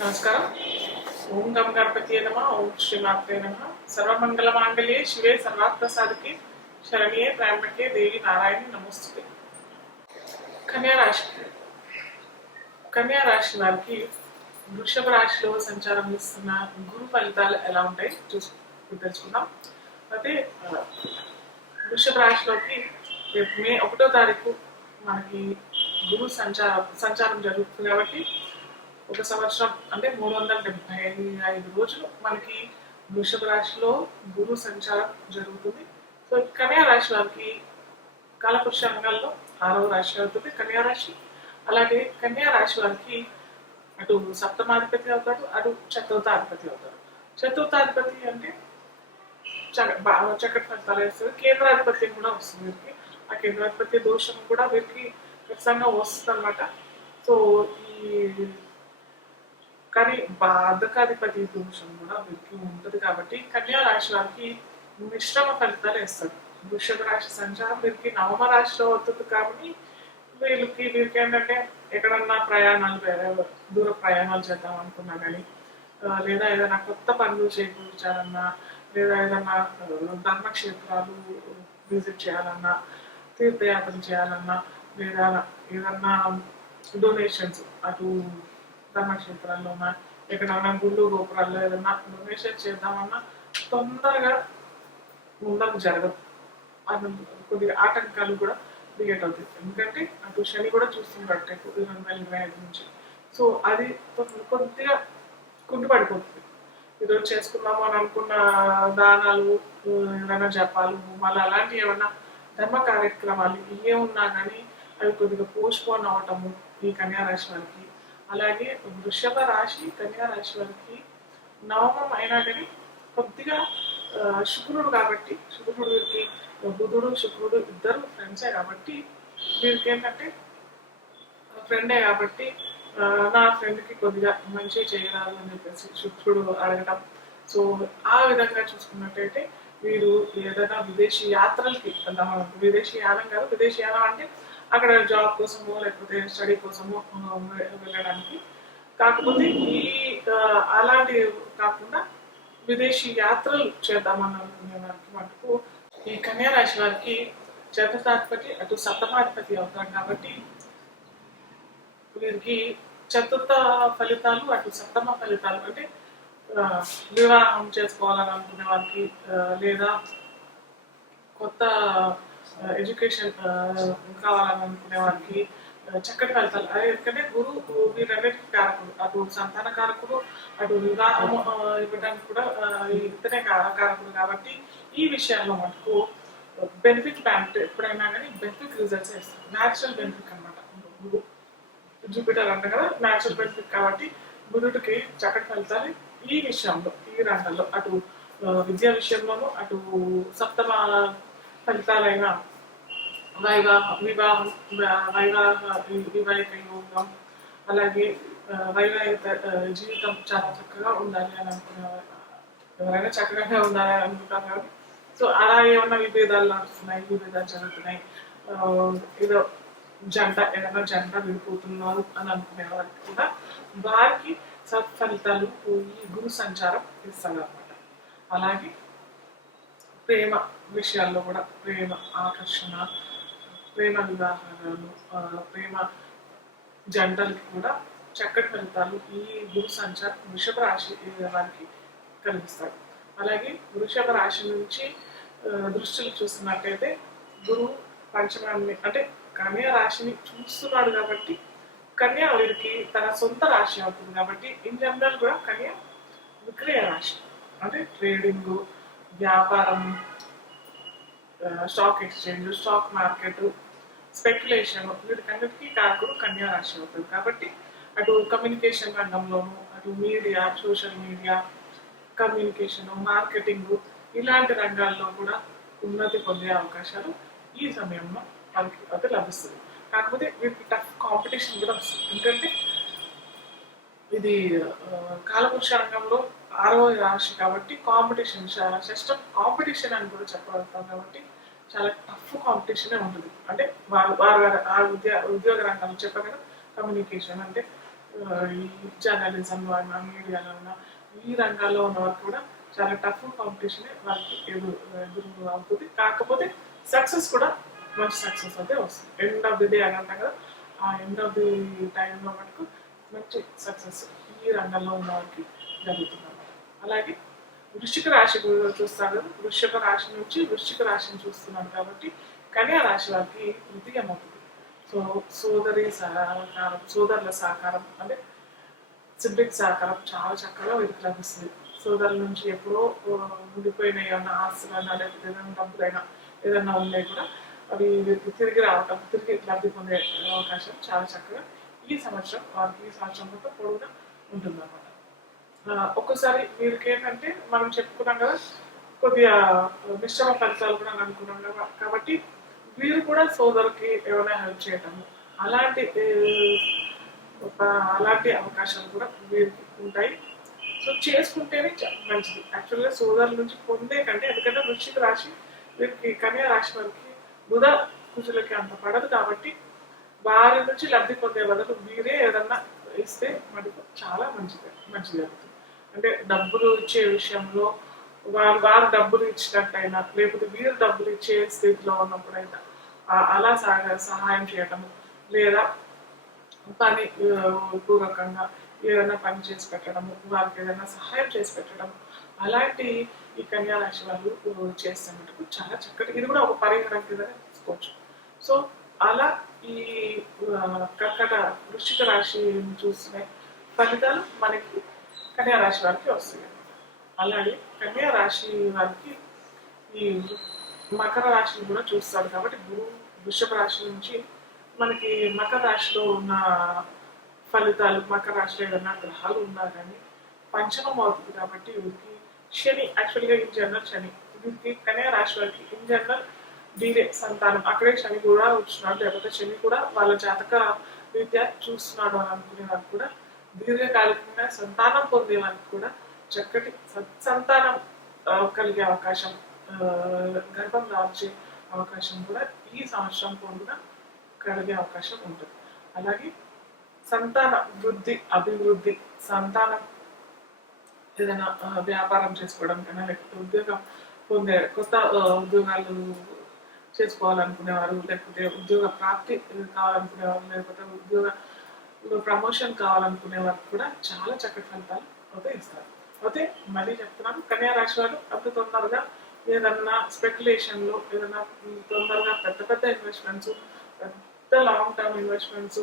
నమస్కారం. ఓం గం గణపతియే నమః. ఓం శ్రీమాత్రే నమః. సర్వమంగళ మాంగళ్యే శివే సర్వార్థసాధికే శరణ్యే త్ర్యంబకే దేవి నారాయణి నమోస్తుతే. కన్యా రాశి. కన్యా రాశి వారికి వృషభ రాశిలో సంచారం ఇస్తున్న గురు ఫలితాలు ఎలా ఉంటాయి తెలుసుకుందాం. అయితే వృషభ రాశిలోకి మే 1వ తారీఖు మనకి గురు సంచారం జరుగుతుంది కాబట్టి ఒక సంవత్సరం అంటే 375 రోజులు మనకి వృషభ రాశిలో గురు సంచారం జరుగుతుంది. సో కన్యా రాశి వారికి కాలపురుష రంగాల్లో 6వ రాశి అవుతుంది కన్యా రాశి. అలాగే కన్యా రాశి వారికి అటు సప్తమాధిపతి అవుతాడు, అటు చతుర్థాధిపతి అవుతాడు. చతుర్థాధిపతి అంటే చక్కటి ఫలితాలు వేస్తుంది. కేంద్రాధిపత్యం కూడా వస్తుంది వీరికి. ఆ కేంద్రాధిపత్య దోషం కూడా వీరికి ఖచ్చితంగా వస్తుంది అనమాట. సో కానీ బాధకాధిపతి దోషం కూడా వీరికి ఉంటుంది కాబట్టి కన్యా రాశి వారికి మిశ్రమ ఫలితాలు వేస్తారు. వృషభ రాశి సంచారం వీరికి నవమ రాశిలో అవుతుంది కాబట్టి వీరికి ఏంటంటే ఎక్కడన్నా ప్రయాణాలు దూర ప్రయాణాలు చేద్దాం అనుకున్నా కానీ, లేదా ఏదైనా కొత్త పనులు చేకూర్చాలన్నా, లేదా ఏదైనా ధర్మక్షేత్రాలు విజిట్ చేయాలన్నా, తీర్థయాత్రలు చేయాలన్నా, లేదా ఏదన్నా డొనేషన్స్ అటు ధర్మక్షేత్రాల్లో ఉన్న ఎక్కడైనా గుళ్ళు గోపురాల్లో ఏదన్నా డొనేషన్ చేద్దామన్నా తొందరగా ముందరకు జరగదు. అది కొద్దిగా ఆటంకాలు కూడా క్రియేట్ అవుతుంది. ఎందుకంటే అటు శని కూడా చూస్తుంటాడు 2025 నుంచి. సో అది కొద్దిగా కుంటుపడిపోతుంది. ఈరోజు చేసుకుందాము అని అనుకున్న దానాలు, ఏదైనా జపాలు, మళ్ళీ అలాంటివి ఏమన్నా ధర్మ కార్యక్రమాలు ఏమున్నా కానీ అవి కొద్దిగా పోస్ట్పోన్ అవటము ఈ కన్యా రాశి వారికి. అలాగే వృషభ రాశి కన్యా రాశి వారికి నవమం అయినా కానీ కొద్దిగా శుక్రుడు కాబట్టి, శుక్రుడు వీరికి బుధుడు శుక్రుడు ఇద్దరు ఫ్రెండ్సే కాబట్టి వీరికి ఏంటంటే ఫ్రెండే కాబట్టి నా ఫ్రెండ్కి కొద్దిగా మంచి చేయరాదు అని చెప్పేసి శుక్రుడు అడగటం. సో ఆ విధంగా చూసుకున్నట్టయితే వీరు ఏదైనా విదేశీ యాత్రలకి విదేశీ యానం కాదు, విదేశీ యానం అంటే అక్కడ జాబ్ కోసమో లేకపోతే స్టడీ కోసమో వెళ్ళడానికి. కాకపోతే ఈ అలాంటివి కాకుండా విదేశీ యాత్రలు చేద్దామని అనుకునే వారికి మటుకు ఈ కన్యా రాశి వారికి చతుర్థాధిపతి అటు సప్తమాధిపతి అవుతారు కాబట్టి వీరికి చతుర్థ ఫలితాలు అటు సప్తమ ఫలితాలు అంటే వివాహం చేసుకోవాలని అనుకునే వారికి, లేదా కొత్త ఎడ్యుకేషన్ కావాలని అనుకునే వారికి చక్కటి ఫలితాలు. అదే ఎందుకంటే గురువు వీరన్నిటికీ కారకుడు, అటు సంతాన కారకుడు, అటు వివాహం ఇవ్వడానికి కూడా ఇతనే కారకుడు కాబట్టి ఈ విషయాల్లో మటుకు బెనిఫిట్ ప్లాంట్ ఎప్పుడైనా కానీ బెనిఫిట్ రిజల్ట్స్ ఇస్తుంది. న్యాచురల్ బెనిఫిట్ అనమాట. గురువు జూపిటర్ అంట కదా, న్యాచురల్ బెనిఫిట్ కాబట్టి బుధుడికి చక్కటి ఫలితాలు ఈ విషయంలో, ఈ రంగంలో అటు విద్యా విషయంలోనూ, అటు సప్తమ ఫలితాలైన వైవాహిక యోగం, అలాగే వైవాహిక జీవితం చాలా చక్కగా ఉండాలి అని అనుకునేవారు. ఎవరైనా చక్కగా ఉండాలి అని అనుకుంటారు కాబట్టి సో అలా ఏమన్నా విభేదాలు నడుస్తున్నాయి, విభేదాలు జరుగుతున్నాయి, ఏదో ఏదైనా జంట విడిపోతున్నారు అని అనుకునే వారికి కూడా వారికి సత్ఫలితాలు ఈ గురు సంచారం ఇస్తారు అనమాట. అలాగే ప్రేమ విషయాల్లో కూడా ప్రేమ ఆకర్షణ, ప్రేమ వివాహాలు, ప్రేమ జంటలకి కూడా చక్కటి ఫలితాలు ఈ గురు సంచారం వృషభ రాశి వారికి కలిగిస్తాడు. అలాగే వృషభ రాశి నుంచి దృష్టిలు చూస్తున్నట్టయితే గురువు పంచమాన్ని అంటే కన్యా రాశిని చూస్తున్నాడు కాబట్టి కన్యా వీరికి తన సొంత రాశి అవుతుంది కాబట్టి ఇన్ జనరల్ కూడా కన్యా విక్రయ రాశి అంటే ట్రేడింగ్, వ్యాపారం, stock exchange, stock market, speculation వీటికన్నిటికీ కారకుడు కన్యా రాశి అవుతుంది కాబట్టి అటు కమ్యూనికేషన్ రంగంలోనూ, అటు media, social media, communication, marketing ఇలాంటి రంగాల్లో కూడా ఉన్నతి పొందే అవకాశాలు ఈ సమయంలో వాళ్ళకి అయితే లభిస్తుంది. కాకపోతే వీటికి టఫ్ కాంపిటీషన్ కూడా వస్తుంది. ఎందుకంటే ఇది కాలపురుష రంగంలో 6వ రాశి కాబట్టి కాంపిటీషన్ సిస్టమ్ కాంపిటీషన్ అని కూడా చెప్పగలుగుతాం కాబట్టి చాలా టఫ్ కాంపిటీషనే ఉంటుంది. అంటే వారు ఆ ఉద్యోగ రంగంలో చెప్పారు కదా, కమ్యూనికేషన్ అంటే ఈ జర్నలిజంలో అయినా మీడియాలో అయినా ఈ రంగాల్లో ఉన్న వారికి కూడా చాలా టఫ్ కాంపిటీషన్ వాళ్ళకి ఎదురు అవుతుంది. కాకపోతే సక్సెస్ కూడా మంచి సక్సెస్ అయితే వస్తుంది. ఎండ్ ఆఫ్ ది డే అని అంటాం కదా, ఆ ఎండ్ ఆఫ్ ది టైంలో మటుకు మంచి సక్సెస్ ఈ రంగంలో ఉన్న వారికి జరుగుతుంది అన్నమాట. అలాగే వృశ్చిక రాశి చూస్తాను కదా, వృషభ రాశి నుంచి వృశ్చిక రాశిని చూస్తున్నాను కాబట్టి కన్యా రాశి వారికి తృతీయమవుతుంది. సో సోదరుల సహకారం అంటే సిబ్లింగ్ సహకారం చాలా చక్కగా వీరికి లభిస్తుంది. సోదరుల నుంచి ఎప్పుడో ఉండిపోయిన ఏమైనా ఆస్తులైనా లేకపోతే ఏదైనా డబ్బులైనా ఏదైనా ఉన్నాయి కూడా అవి వీరికి తిరిగి రావటం, తిరిగి లబ్ధి పొందే అవకాశం చాలా చక్కగా ఈ సంవత్సరం వారికి ఈ సంవత్సరం మొత్తం పొడవునా ఉంటుందన్నమాట. ఒక్కోసారి వీరికి ఏంటంటే మనం చెప్పుకున్నాం కదా, కొద్దిగా మిశ్రమ ఫలితాలు కూడా అనుకున్నాం కదా, కాబట్టి వీరు కూడా సోదరుకి ఏమైనా హెల్ప్ చేయటము అలాంటి అలాంటి అవకాశాలు కూడా వీరికి ఉంటాయి. సో చేసుకుంటేనే మంచిది. యాక్చువల్గా సోదరుల నుంచి పొందే కంటే, ఎందుకంటే వృశ్చిక రాశి వీరికి కన్యా రాశి వారికి బుధ కుజులకి అంత పడదు కాబట్టి వారి నుంచి లబ్ధి పొందే బదులు వీరే ఏదన్నా ఇస్తే మనకు చాలా మంచిది జరుగుతుంది. అంటే డబ్బులు ఇచ్చే విషయంలో వారు డబ్బులు ఇచ్చినట్టయినా లేకపోతే వీరు డబ్బులు ఇచ్చే స్థితిలో ఉన్నప్పుడైనా అలా సహాయం చేయటము, లేదా పని పూర్వకంగా ఏదైనా పని చేసి పెట్టడము, వారికి ఏదైనా సహాయం చేసి పెట్టడం, అలాంటి ఈ కన్యా రాశి వాళ్ళు చేస్తున్నట్టు చాలా చక్కటి, ఇది కూడా ఒక పరిహారం కింద తీసుకోవచ్చు. సో అలా ఈ కర్కట వృశ్చిక రాశిని చూసిన ఫలితాలు మనకి కన్యా రాశి వారికి వస్తాయి. అలాగే కన్యా రాశి వారికి ఈ మకర రాశిని కూడా చూస్తాడు కాబట్టి గురువు వృషభ రాశి నుంచి మనకి మకర రాశిలో ఉన్న ఫలితాలు, మకర రాశిలో ఏదైనా గ్రహాలు ఉన్నా కానీ పంచమం అవుతుంది కాబట్టి వీరికి శని, యాక్చువల్గా ఇన్ జనరల్ శని వీరికి కన్యా రాశి వారికి ఇన్ జనరల్ వీరే సంతానం, అక్కడే శని కూడా వచ్చినాడు, లేకపోతే శని కూడా వాళ్ళ జాతక రీత్యా చూస్తున్నాడు అని అనుకునే వారికి కూడా దీర్ఘకాలికంగా సంతానం పొందే వారికి కూడా చక్కటి సత్సంతానం కలిగే అవకాశం, గర్భం దాల్చే అవకాశం కూడా ఈ సంవత్సరం పొందున కలిగే అవకాశం ఉంటుంది. అలాగే సంతాన వృద్ధి, అభివృద్ధి, సంతానం ఏదైనా వ్యాపారం చేసుకోవడం కన్నా లేకపోతే ఉద్యోగం పొందే కొత్త ఉద్యోగాలు చేసుకోవాలనుకునేవారు, లేకపోతే ఉద్యోగ ప్రాప్తి కావాలనుకునేవారు, లేకపోతే ఉద్యోగ ప్రమోషన్ కావాలనుకునే వారికి కూడా చాలా చక్కటి ఫలితాలు అయితే ఇస్తారు. అయితే మళ్ళీ చెప్తున్నాను, కన్యా రాశి వారు అంత తొందరగా ఏదన్నా స్పెక్యులేషన్లో ఏదన్నా తొందరగా పెద్ద ఇన్వెస్ట్మెంట్స్, పెద్ద లాంగ్ టర్మ్ ఇన్వెస్ట్మెంట్స్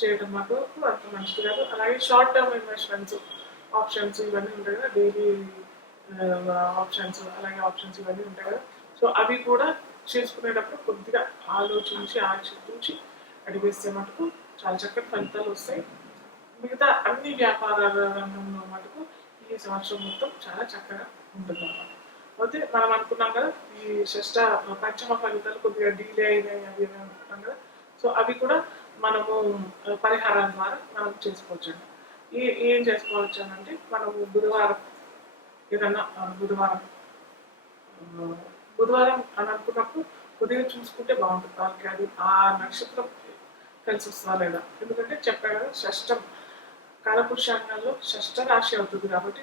చేయడం మాకు అంత మంచిది కాదు. అలాగే షార్ట్ టర్మ్ ఇన్వెస్ట్మెంట్స్, ఆప్షన్స్ ఇవన్నీ ఉంటాయి కదా, డైలీ ఆప్షన్స్, అలాగే ఆప్షన్స్ ఇవన్నీ ఉంటాయి కదా, సో అవి కూడా చేసుకునేటప్పుడు కొద్దిగా ఆలోచించి ఆచితూచి అడిగేస్తే మటుకు చాలా చక్కటి ఫలితాలు వస్తాయి. మిగతా అన్ని వ్యాపారాల రంగంలో మటుకు ఈ సంవత్సరం మొత్తం చాలా చక్కగా ఉంటుంది అన్నమాట. అయితే మనం అనుకున్నాం కదా, ఈ పంచమ ఫలితాలు కొద్దిగా డీలే అయినాయి అవి అనుకుంటాం కదా, సో అవి కూడా మనము పరిహారాల ద్వారా మనం చేసుకోవచ్చు. ఏం చేసుకోవచ్చు అంటే మనము బుధవారం ఏదన్నా బుధవారం అని అనుకున్నప్పుడు కొద్దిగా చూసుకుంటే బాగుంటుంది. వాళ్ళకి అది ఆ నక్షత్రం కలిసి వస్తుందా లేదా, ఎందుకంటే చెప్పా కదా షష్టం కాలపురుషాంగంలో షష్ఠ రాశి అవుతుంది కాబట్టి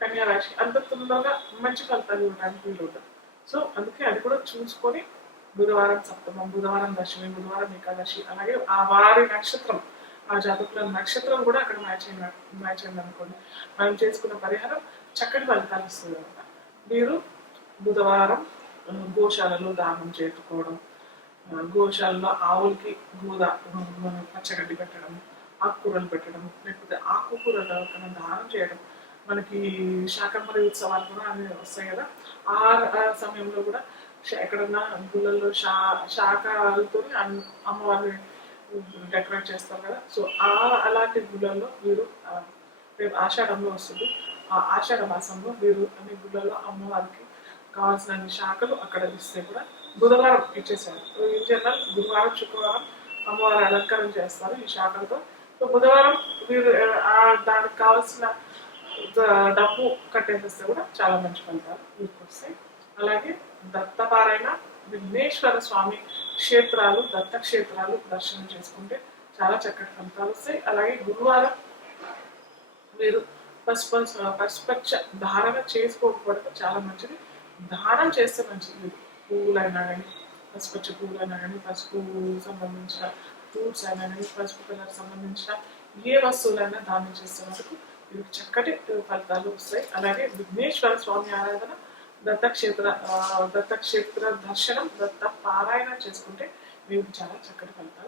కన్యా రాశి అంత తొందరగా మంచి ఫలితాలు ఇవ్వడానికి వీలు ఉంటుంది. సో అందుకే అది కూడా చూసుకొని బుధవారం సప్తమం, బుధవారం దశమి, బుధవారం ఏకాదశి, అలాగే ఆ వారి నక్షత్రం, ఆ జాతకుల నక్షత్రం కూడా అక్కడ మ్యాచ్ అయింది అనుకోండి, మనం చేసుకున్న పరిహారం చక్కటి ఫలితాలు ఇస్తుంది అనమాట. మీరు బుధవారం గోశాలలో దానం చేసుకోవడం, గోశాలలో ఆవులకి పచ్చగడ్డి పెట్టడం, ఆకుకూరలు పెట్టడం, లేకపోతే ఆకుకూరలు కన్నా దానం చేయడం, మనకి శాకంబరి ఉత్సవాలు కూడా అన్ని వస్తాయి కదా, ఆ సమయంలో కూడా ఎక్కడన్నా గుళ్ళల్లో శాఖలతో అమ్మవారిని డెకరేట్ చేస్తారు కదా, సో అలాంటి గుళ్ళల్లో మీరు రేపు ఆషాఢంలో వస్తుంది, ఆ ఆషాఢ మాసంలో మీరు అన్ని గుళ్ళల్లో అమ్మవారికి కావాల్సిన అన్ని శాఖలు అక్కడ ఇస్తే కూడా బుధవారం ఇచ్చేసారు. ఇన్ జనరల్ గురువారం, శుక్రవారం అమ్మవారి అలంకారం చేస్తారు ఈ శాఖలతో. సో బుధవారం మీరు దానికి కావాల్సిన డబ్బు కట్టేసేస్తే కూడా చాలా మంచి ఫలితాలు వీరికి వస్తాయి. అలాగే దత్తపారాయణ, విఘ్నేశ్వర స్వామి క్షేత్రాలు, దత్త క్షేత్రాలు దర్శనం చేసుకుంటే చాలా చక్కటి ఫలితాలు వస్తాయి. అలాగే గురువారం మీరు పసుపచ్చ ధారణ చేసుకోకపోవడం చాలా మంచిది. దానం చేస్తే మంచిది. మీరు పువ్వులైనా కానీ, పసుపచ్చ పువ్వులైనా కానీ, పసుపు సంబంధించిన ఫ్రూట్స్ అయినా కానీ, పసుపు కలర్ సంబంధించిన ఏ వస్తువులైనా దానం చేసే వరకు మీకు చక్కటి ఫలితాలు వస్తాయి. అలాగే విఘ్నేశ్వర స్వామి ఆరాధన, దత్తక్షేత్ర దర్శనం, దత్త పారాయణ చేసుకుంటే మీకు చాలా చక్కటి ఫలితాలు